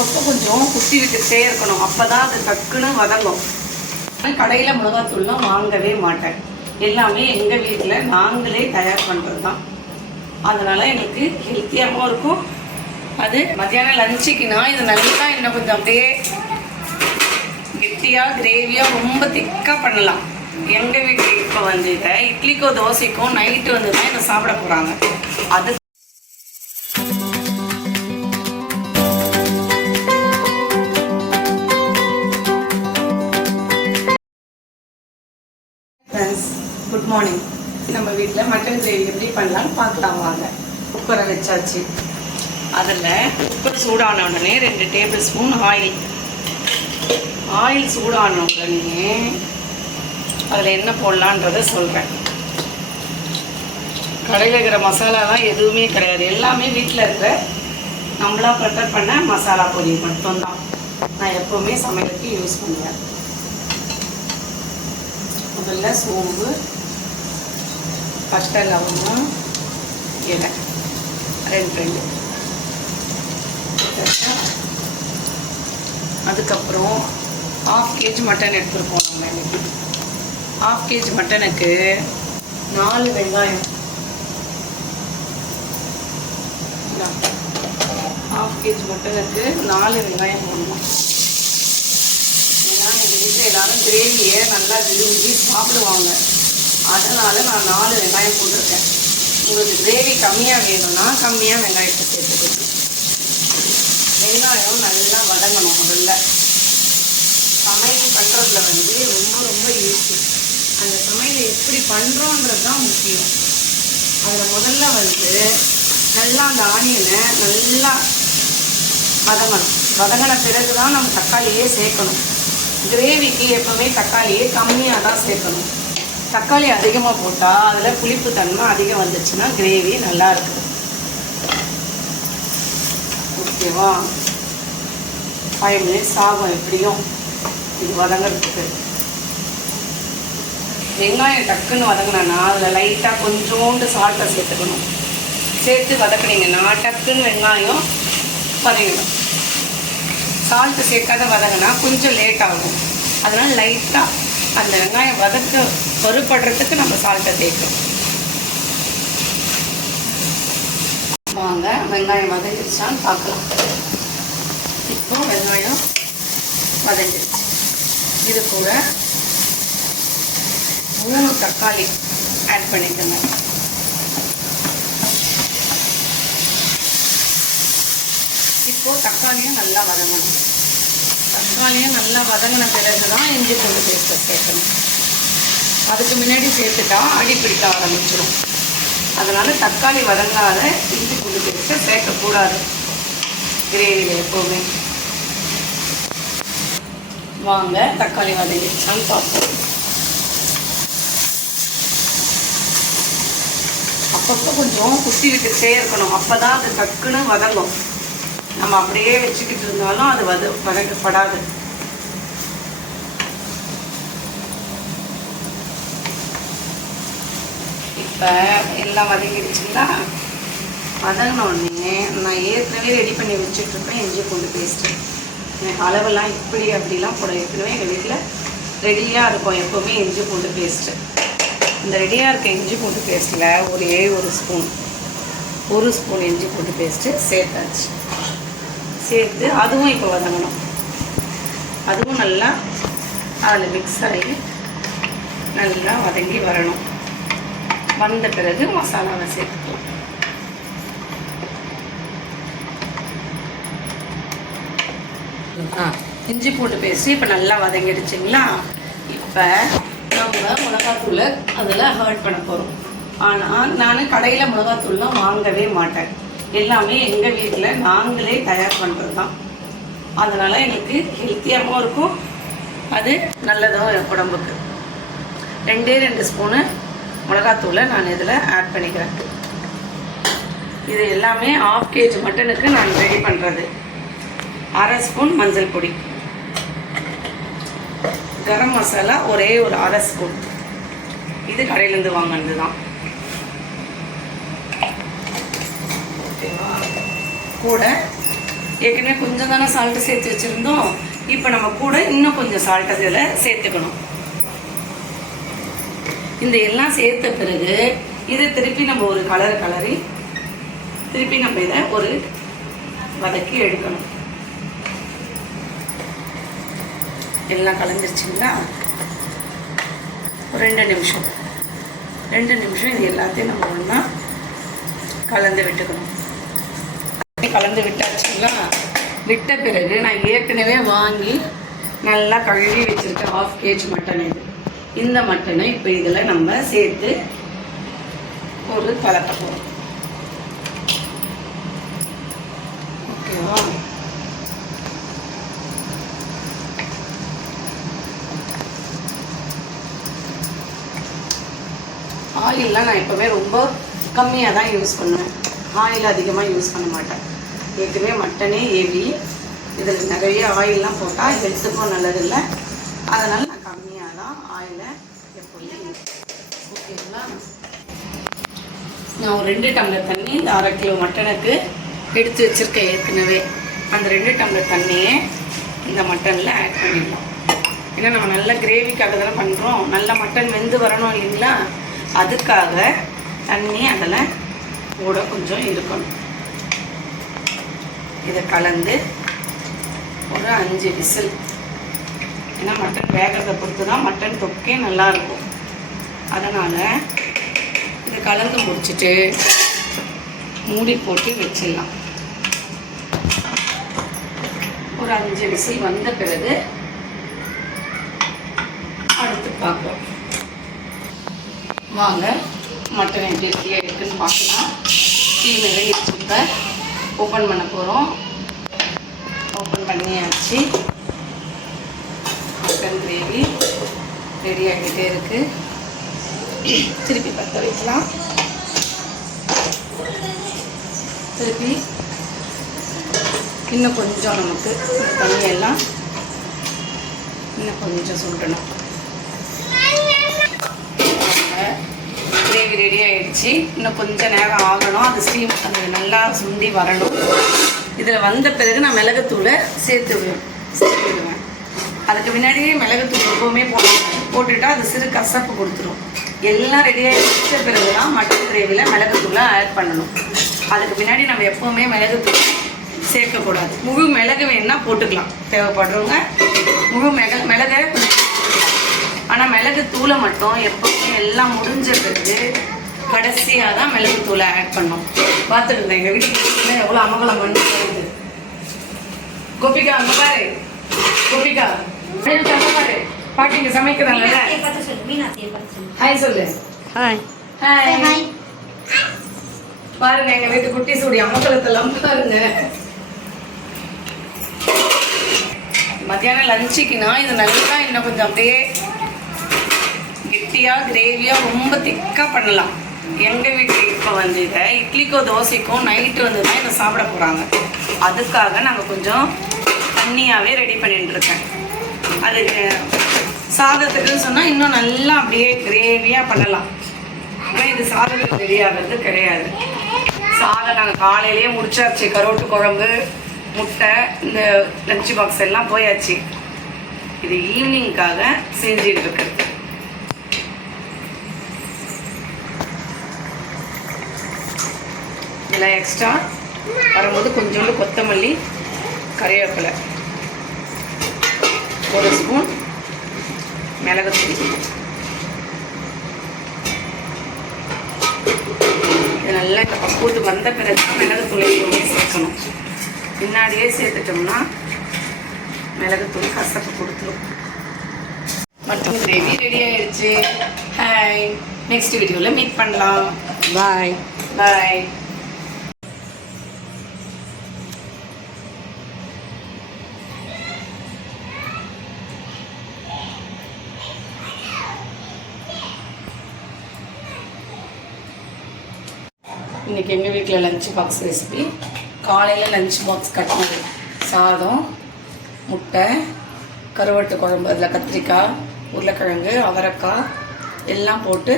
அப்பப்போ கொஞ்சம் குத்தி விட்டுட்டே இருக்கணும். அப்போ தான் அது டக்குன்னு வதங்கும். கடையில் மிளகாத்தூள்லாம் வாங்கவே மாட்டேன். எல்லாமே எங்கள் வீட்டில் நாங்களே தயார் பண்ணுறது தான். அதனால் எங்களுக்கு ஹெல்த்தியாகவும் இருக்கும். அது மத்தியானம் லஞ்சுக்குன்னா இது நல்லா இன்னும் கொஞ்சம் அப்படியே கெட்டியாக கிரேவியாக ரொம்ப திக்காக பண்ணலாம். எங்கள் வீட்டில் இப்போ வந்து இதை இட்லிக்கோ தோசைக்கோ நைட்டு வந்து தான் இதை சாப்பிட போகிறாங்க. அது ஃப்ரெண்ட்ஸ், குட் மார்னிங். நம்ம வீட்டில் மட்டன் கிரேவி எப்படி பண்ணலான்னு பார்க்கலாம் வாங்க. குக்கரை வச்சாச்சு. அதில் குக்கர் சூடான உடனே 2 டேபிள் ஸ்பூன் ஆயில் சூடான உடனே அதில் என்ன போடலான்றதை சொல்கிறேன். கடையில் இருக்கிற மசாலாலாம் எதுவுமே கிடையாது. எல்லாமே வீட்டில் இருக்கிற நம்மளாக ப்ரிப்பேர் பண்ண மசாலா பொடி மட்டும்தான் நான் எப்போவுமே சமையலுக்கு யூஸ் பண்ணுவேன். முதல்ல சோம்பு, பட்டை, லவங்கம், இலை 2 அதுக்கப்புறம் 1/2 kg மட்டன் எடுத்துருப்போம். நம்ம இன்னைக்கு 1/2 kg மட்டனுக்கு 4 வெங்காயம், 1/2 kg மட்டனுக்கு 4 வெங்காயம் போடணும். ஏன்னா எங்கள் வீட்டில் எல்லாரும் கிரேவியை நல்லா விரும்பி சாப்பிடுவாங்க. அதனால் நான் 4 வெங்காயம் போட்டிருக்கேன். உங்களுக்கு கிரேவி கம்மியாக வேணும்னா கம்மியாக வெங்காயத்தை சேர்த்துக்கணும். வெங்காயம் நல்லா வதங்கணும். முதல்ல சமையல் பண்ணுறதுல வந்து ரொம்ப ரொம்ப ஈஸி. அந்த சமையலை எப்படி பண்ணுறோன்றது தான் முக்கியம். அதில் முதல்ல வந்து நல்லா அந்த ஆனியனை நல்லா வதங்கணும். வதங்கின பிறகு தான் நம்ம தக்காளியே சேர்க்கணும். கிரேவிக்கு எப்போவுமே தக்காளியே கம்மியாக தான் சேர்க்கணும். தக்காளி அதிகமாக போட்டால் அதில் புளிப்பு தன்மை அதிகம் வந்துச்சுன்னா கிரேவி நல்லா இருக்குது. ஓகேவா? 5 minutes ஆகும் எப்படியும் இது வதங்கிறதுக்கு. வெங்காயம் டக்குன்னு வதங்கினா அதில் லைட்டாக கொஞ்சோண்டு சால்ட்டை சேர்த்துக்கணும். சேர்த்து வதக்குனீங்கன்னா டக்குன்னு வெங்காயம் வதங்கிடும். சால்ட்டு சேர்க்காத வதங்கினா கொஞ்சம் லேட் ஆகும். அதனால் லைட்டாக அந்த வெங்காயம் வறுபடுறதுக்கு நம்ம சால்ட்டை சேர்க்கணும். வாங்க வெங்காயம் வதங்கிடுச்சான்னு பார்க்கலாம். இப்போ வெங்காயம் வதங்கிடுச்சு. இது கூட 3 தக்காளி ஆட் பண்ணிக்கோங்க. இப்போ தக்காளியும் நல்லா வதங்கணும். தக்காளியும் நல்லா வதங்கின பிறகு தான் இஞ்சி பூண்டு பேஸ்ட்டை சேர்க்கணும். அதுக்கு முன்னாடி சேர்த்துட்டா அடி பிடிக்க ஆரம்பிச்சிடும். அதனால் தக்காளி வதங்காத இஞ்சி பூண்டு பேஸ்ட்டை சேர்க்கக்கூடாது கிரேவியில் எப்போவுமே. வாங்க தக்காளி வதங்கிடுச்சான்னு பார்ப்போம். அப்பப்போ கொஞ்சம் குத்தி விட்டுட்டே இருக்கணும். அப்போ தான் அது டக்குன்னு வதங்கும். நம்ம அப்படியே வச்சுக்கிட்டு இருந்தாலும் அது வதக்கப்படாது. இப்போ எல்லாம் வதங்கிடுச்சுங்களா? வதங்கினோடனே நான் ஏற்கனவே ரெடி பண்ணி வச்சுட்ருப்பேன் இஞ்சி பூண்டு பேஸ்ட்டு. எனக்கு அளவெல்லாம் இப்படி அப்படிலாம் போட ஏற்கனவே எங்கள் வீட்டில் ரெடியாக இருக்கும் எப்போவுமே இஞ்சி பூண்டு பேஸ்ட்டு. இந்த ரெடியாக இருக்க இஞ்சி பூண்டு பேஸ்ட்டில் ஒரே 1 ஸ்பூன் இஞ்சி பூண்டு பேஸ்ட்டு சேர்த்தாச்சு. சேர்த்து அதுவும் இப்போ வதங்கணும். அதுவும் நல்லா அதில் மிக்ஸ் ஆகி நல்லா வதங்கி வரணும். வந்த பிறகு மசாலாவை சேர்த்துக்கலாம். இஞ்சி பூண்டு பேஸ்ட்டு இப்போ நல்லா வதங்கிடுச்சுங்களா? இப்போ நம்ம மிளகாத்தூளை அதில் ஆட் பண்ண போகிறோம். ஆனால் நான் கடையில் மிளகாத்தூள்லாம் வாங்கவே மாட்டேன். எல்லாமே எங்கள் வீட்டில் நாங்களே தயார் பண்ணுறது தான். அதனால் எங்களுக்கு ஹெல்த்தியாகவும் இருக்கும். அது நல்லதும் உடம்புக்கு. 2 ஸ்பூனு மிளகாத்தூளை நான் இதில் ஆட் பண்ணிக்கிறேன். இது எல்லாமே 1/2 kg மட்டனுக்கு நான் ரெடி பண்ணுறது. 1/2 ஸ்பூன் மஞ்சள் பொடி, கரம் மசாலா ஒரே 1/2 ஸ்பூன். இது கடையிலேருந்து வாங்கினது தான். ஓகேவா? கூட ஏற்கனவே கொஞ்சம் தானே சால்ட்டு சேர்த்து வச்சுருந்தோம். இப்போ நம்ம கூட இன்னும் கொஞ்சம் சால்ட் அதில் சேர்த்துக்கணும். இந்த எல்லாம் சேர்த்த பிறகு இதை திருப்பி நம்ம ஒரு கலரி திருப்பி நம்ம இதை ஒரு வதக்கி எடுக்கணும். எல்லாம் கலந்துருச்சுங்களா? ஒரு 2 நிமிஷம் இது எல்லாத்தையும் நம்ம ஒன்றா கலந்து விட்டுக்கணும். கலந்து விட்டாச்சுங்களா? விட்ட பிறகு நான் ஏற்கனவே வாங்கி நல்லா கழுவி வச்சுருக்கேன் 1/2 kg மட்டன். இந்த மட்டனை இப்போ இதில் நம்ம சேர்த்து ஒரு கலக்க போகிறோம். ஓகேவா? ஆயிலெலாம் நான் எப்போவுமே ரொம்ப கம்மியாக தான் யூஸ் பண்ணுவேன். ஆயில் அதிகமாக யூஸ் பண்ண மாட்டேன். ஏற்கனவே மட்டனே ஹெவி, இதில் நிறைய ஆயிலெலாம் போட்டால் ஹெல்த்துக்கும் நல்லதில்லை. அதனால் நான் கம்மியாக தான் ஆயிலை எப்போதுமே யூஸ். ஓகேங்களா? நான் ஒரு 2 டம்ளர் தண்ணி இந்த 1/2 கிலோ மட்டனுக்கு எடுத்து வச்சுருக்கேன். ஏற்கனவே அந்த 2 டம்ளர் தண்ணியை இந்த மட்டனில் ஆட் பண்ணிடலாம். ஏன்னா நம்ம நல்ல கிரேவிக்காக தானே பண்ணுறோம். நல்ல மட்டன் வெந்து வரணும் இல்லைங்களா? அதுக்காக தண்ணி அதில் கூட கொஞ்சம் இருக்கணும். இதை கலந்து ஒரு 5 விசில். ஏன்னா மட்டன் வேகிறத பொறுத்து தான் மட்டன் தொக்கே நல்லாயிருக்கும். அதனால் இதை கலந்து முடிச்சுட்டு மூடி போட்டு வச்சிடலாம். ஒரு 5 விசில் வந்த பிறகு அடுத்து பார்ப்போம். வாங்க மட்டன் எப்படி ரெடியாக இருக்குன்னு பார்க்கலாம். டீ நிறைய இப்போ ஓப்பன் பண்ண போகிறோம். ஓப்பன் பண்ணியாச்சு. மட்டன் கிரேவி ரெடி ஆகிட்டே இருக்குது. திருப்பி பற்ற வைக்கலாம். திருப்பி இன்னும் கொஞ்சம் நமக்கு தண்ணியெல்லாம் இன்னும் கொஞ்சம் சுண்டணும். கிரேவி ரெடி ஆகிடுச்சு. இன்னும் கொஞ்சம் நேரம் ஆகணும். அது ஸ்டீம் அது நல்லா சுண்டி வரணும். இதில் வந்த பிறகு நான் மிளகுத்தூளை சேர்த்துடுவேன். அதுக்கு முன்னாடியே மிளகுத்தூள் எப்போவுமே போட்டுட்டா அது சிறு கசப்பு கொடுத்துரும். எல்லாம் ரெடியாக வச்ச பிறகு தான் மட்டன் கிரேவியில் மிளகுத்தூளை ஆட் பண்ணணும். அதுக்கு முன்னாடி நம்ம எப்போவுமே மிளகுத்தூள் சேர்க்கக்கூடாது. முழு மிளகு வேணுன்னா போட்டுக்கலாம் தேவைப்படுறவங்க. முழு மிளகை ஆனால் மிளகுத்தூளை மட்டும் எப்போவுமே எல்லாம் முடிஞ்ச பிறகு கடைசியாக தான் மிளகுத்தூளை ஆட் பண்ணோம். பார்த்துட்டு இருந்தேன் எங்கள் வீட்டுக்கு எவ்வளோ அமகலம் பண்ணி போகுது. கோபிகா அங்கே பாரு. கோபிகா அங்கே பாரு. பாட்டிங்க சமைக்கிறாங்கல்ல. ஹாய் சொல்லு. Hi hi. பாருங்க எங்கள் வீட்டு குட்டி சூடி அமகலத்தெல்லாம் பாருங்க. மத்தியானம் லஞ்சுக்குன்னா இது நல்லா இன்னும் கொஞ்சம் அப்படியே கெட்டியாக கிரேவியாக ரொம்ப திக்காக பண்ணலாம். எங்கள் வீட்டில் இப்போ வந்து இதை இட்லிக்கோ தோசைக்கும் நைட்டு வந்து தான் இதை சாப்பிட போகிறாங்க. அதுக்காக நாங்கள் கொஞ்சம் தண்ணியாகவே ரெடி பண்ணிட்டுருக்கேன். அதுக்கு சாதத்துக்குன்னு சொன்னால் இன்னும் நல்லா அப்படியே கிரேவியாக பண்ணலாம். ஆனால் இது சாதத்துக்கு ரெடி ஆகிறது கிடையாது. சாதம் நாங்கள் காலையிலேயே முடிச்சாச்சு. கரோட்டு குழம்பு, முட்டை, இந்த லஞ்ச் பாக்ஸ் எல்லாம் போயாச்சு. இது ஈவினிங்காக செஞ்சுட்டு இருக்கிறது. இதில் எக்ஸ்ட்ரா வரும்போது கொஞ்சோண்டு கொத்தமல்லி, கறிவேப்பிலை, 1 ஸ்பூன் மிளகுத்தூள். இது நல்லா இந்த பக்குவத்துக்கு வந்த பிறகு மிளகுத்தூளை சேர்க்கணும். முன்னாடியே சேர்த்துட்டோம்னா மிளகுத்தூள் கசப்பு கொடுத்துரும். மட்டன் கிரேவி ரெடி ஆயிடுச்சு. ஹாய், நெக்ஸ்ட் வீடியோவில் மீட் பண்ணலாம். பாய் பாய். இன்றைக்கி எங்கள் வீட்டில் லஞ்ச் பாக்ஸ் ரெசிபி. காலையில் லஞ்ச் பாக்ஸ் கட்டினது சாதம், முட்டை, கருவாட்டு குழம்பு, அதில் கத்திரிக்காய், உருளைக்கிழங்கு, அவரைக்காய் எல்லாம் போட்டு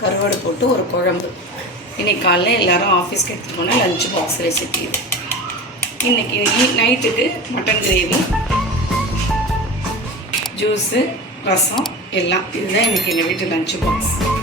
கருவாடு போட்டு ஒரு குழம்பு. இன்றைக்கி காலையில் எல்லோரும் ஆஃபீஸ்க்கு எடுத்துகிட்டு போனால் லஞ்ச் பாக்ஸ் ரெசிபி இது. இன்னைக்கு நைட்டுக்கு மட்டன் கிரேவி, ஜூஸு, ரசம் எல்லாம். இதுதான் இன்றைக்கி எங்கள் வீட்டு லஞ்ச் பாக்ஸ்.